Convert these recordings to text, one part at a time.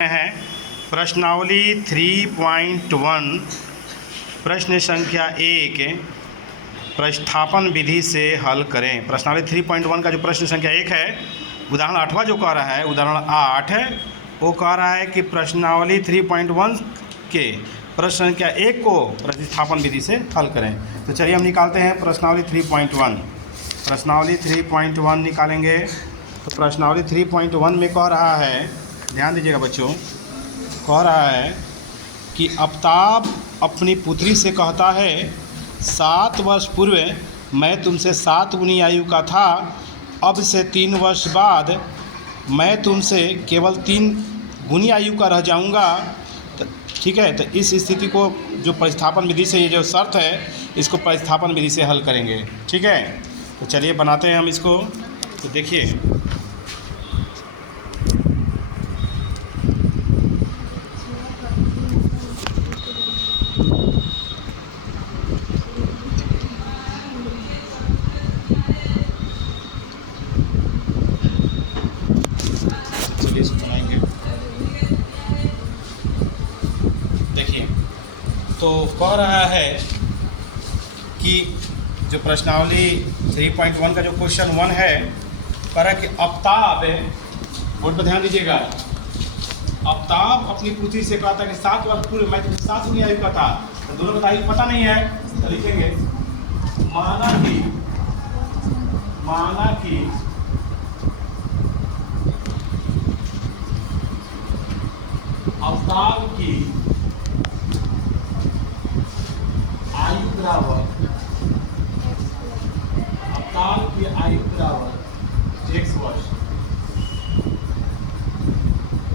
है प्रश्नावली 3.1 प्रश्न संख्या 1 प्रतिस्थापन विधि से हल करें। प्रश्नावली 3.1 का जो प्रश्न संख्या 1 है, उदाहरण 8वां जो कह रहा है, उदाहरण 8 वो कह रहा है कि प्रश्नावली 3.1 के प्रश्न संख्या 1 को प्रतिस्थापन विधि से हल करें। तो चलिए हम निकालते हैं प्रश्नावली 3.1। प्रश्नावली 3.1 निकालेंगे तो प्रश्नावली 3.1 में कह रहा है, ध्यान दीजिएगा बच्चों, कह रहा है कि आफ्ताब अपनी पुत्री से कहता है, 7 वर्ष पूर्व मैं तुमसे 7 गुनी आयु का था, अब से 3 वर्ष बाद मैं तुमसे केवल 3 गुनी आयु का रह जाऊंगा। तो ठीक है, तो इस स्थिति को जो प्रतिस्थापन विधि से, ये जो शर्त है, इसको प्रतिस्थापन विधि से हल करेंगे। ठीक है, तो चलिए बनाते हैं हम इसको। तो देखिए, देखिए तो कह रहा है कि जो प्रश्नावली 3.1 का जो क्वेश्चन 1 है, कह रहा है कि आफ्ताब, बोर्ड पर ध्यान दीजिएगा, आफ्ताब अपनी पुत्री से कहता है कि 7 वर्ष पूर्व मैं तुमसे 7 गुनी आयु का था। तो दोनों का आयु पता नहीं है, तो लिखेंगे माना कि आफ्ताब की आयु बराबर, आफ्ताब की आयु बराबर x वर्ष,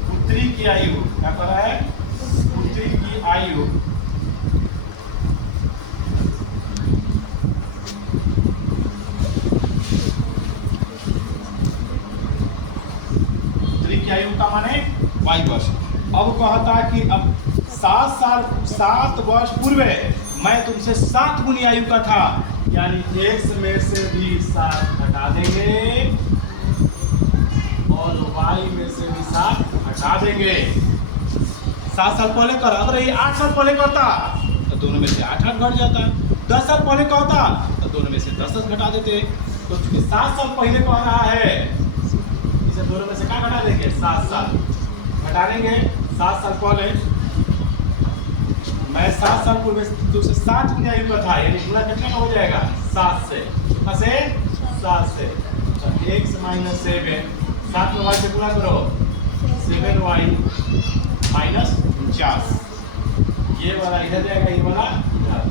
पुत्री की आयु, क्या कर रहा है, पुत्री की आयु का माने y वर्ष। अब कहता कि अब 7 वर्ष पूर्व मैं तुमसे 7 गुनी आयु का था, यानी x में से भी 7 हटा देंगे और y में से भी 7 हटा देंगे। 7 साल पहले कर, अगर ये 8 साल पहले करता तो दोनों में से 8 घट जाता, 10 साल पहले कहता तो दोनों में से 10 घटा देते। तो 7 साल पहले कह रहा है, इसे दोनों में से क्या घटा देंगे, 7 साल घटा देंगे। 7 साल पहले मैं 7 साल पूर्व तुमसे 7 गुनी आयु का था, यानी पूरा कितना हो जाएगा, 7 से 7 से तो x - 7, 7 में y से पूरा करो, 7y - 49, ये वाला इधर जाएगा, ये वाला इधर,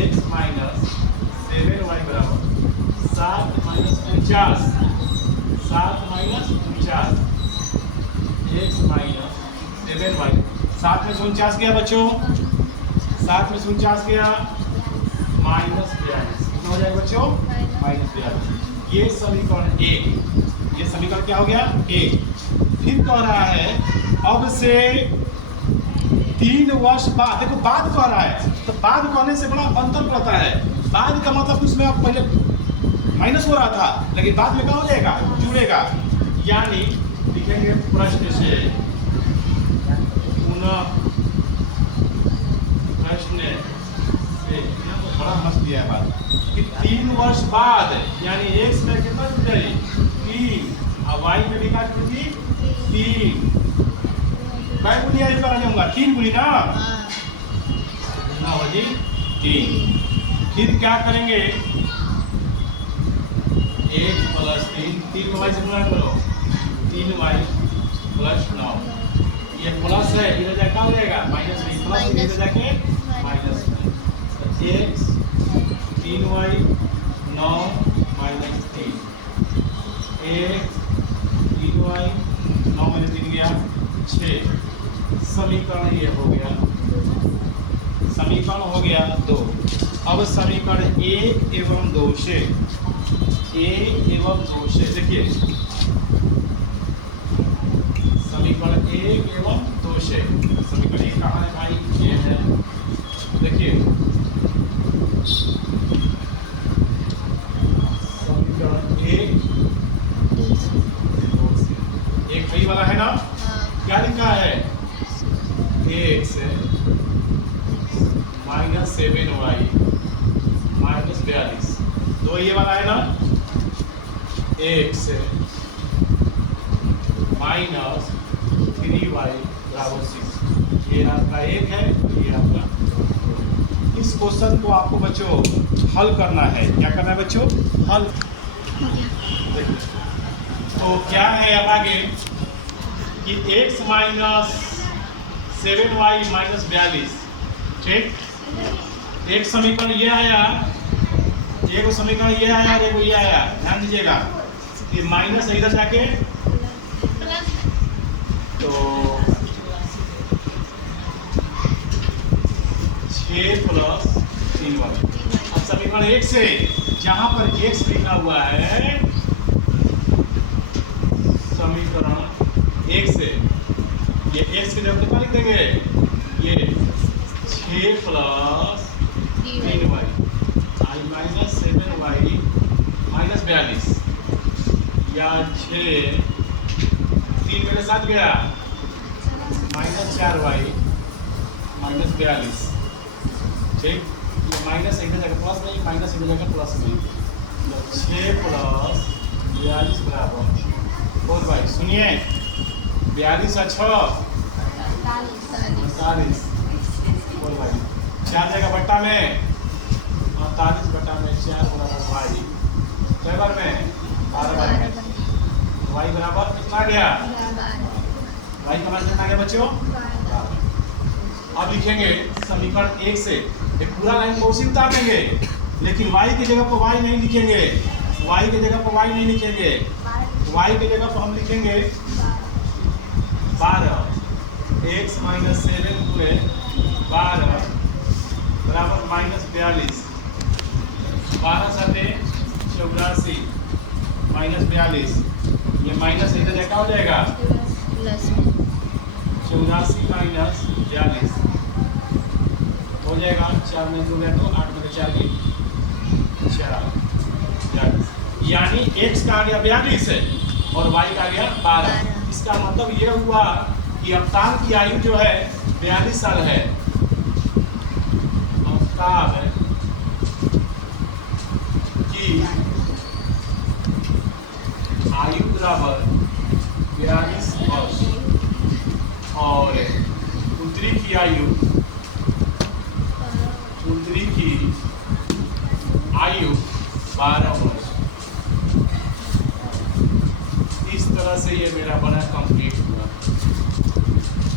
x - 7y बराबर 7 - 49, 7 - 49, x - 7y, 7 में 49 गया बच्चों, 7 में 49 गया, -42, कितना हो जाएगा बच्चों, -42। ये समीकरण 1, ये समीकरण क्या हो गया, 1। फिर कह रहा है अब से 3 वर्ष बाद, देखो बाद कह रहा है, तो बाद कहने से बड़ा अंतर पड़ता है। बाद का मतलब उसमें आप पहले माइनस हो रहा था, लेकिन बाद में क्या हो जाएगा, जुड़ेगा। यानी लिखेंगे प्रश्न से, प्रश्न से, बड़ा मस्त दिया है बात कि 3 वर्ष बाद, यानी x में कितना जुड़ जाए, 3, और y में भी क्या जुड़ी, 3, कै गुनी आयु का रह जाऊंगा, 3 गुनी ना, हो जी 3। फिर क्या करेंगे, 1 + 3, 3 को y से गुणा करो, 3y + 9, ये प्लस है, इधर जाके क्या हो जाएगा, माइनस, प्लस इधर जाके minus, x 3y 9 - 3, x 3y 9 में 3 गया 6। समीकरण ये हो गया, समीकरण हो गया 2। अब समीकरण 1 एवं 2 से, 1 एवं 2 से देखिए, समीकरण 1 एवं 2 से, समीकरण 1 कहाँ है भाई, ये है, देखिए समीकरण 1 एक वही वाला है ना, क्या लिखा है, x माइनस 7y माइनस 42, तो ये वाला है ना, x माइनस 3y बराबर 6, ये आपका एक है, ये आपका। इस क्वेश्चन को आपको बच्चों हल करना है। क्या करना है बच्चों, हल। तो क्या है अब आगे कि x माइनस 7y माइनस 42, ठीक। एक समीकरण ये आया, एक समीकरण ये आया और एक ये आया, ध्यान दीजिएगा कि माइनस इधर जाके तो 6 प्लस 3y। अब समीकरण एक से जहां पर x लिखा हुआ है, समीकरण एक से ये x की जगह कितना लिख देंगे, ये 6 प्लस 3y आई माइनस 7y माइनस 42, या 6 3 मेरे साथ गया माइनस 4y माइनस 42, ठीक। ये माइनस एक जगह प्लस नहीं, माइनस एक जगह प्लस नहीं, तो 6 प्लस 42 बराबर बोल भाई, सुनिए 42 और 6 48, बोल भाई 4 जगह बट्टा में 48 बट्टा में 4 बराबर y, कै बार में 12 बार में, y बराबर कितना गया, y का मान कितना गया बच्चों, 12। अब लिखेंगे समीकरण एक से, एक पूरा लाइन को उसी उतार देंगे, लेकिन y की जगह पर y नहीं लिखेंगे, y की जगह पर y नहीं लिखेंगे, y की जगह पर हम लिखेंगे 12, x माइनस 7 गुणे 12 बराबर माइनस 42, 12 साथे 84 माइनस 42, ये माइनस इधर क्या हो जाएगा, 84 माइनस 42 हो जाएगा, 4 में 2 गया तो 8 में 4 की 4, यानी x का आ गया 42 है और y का आ गया 12। इसका मतलब ये हुआ कि अवतार की आयु जो है 42 साल है। अवतार की आयु बराबर 42 वर्ष और पुत्री की आयु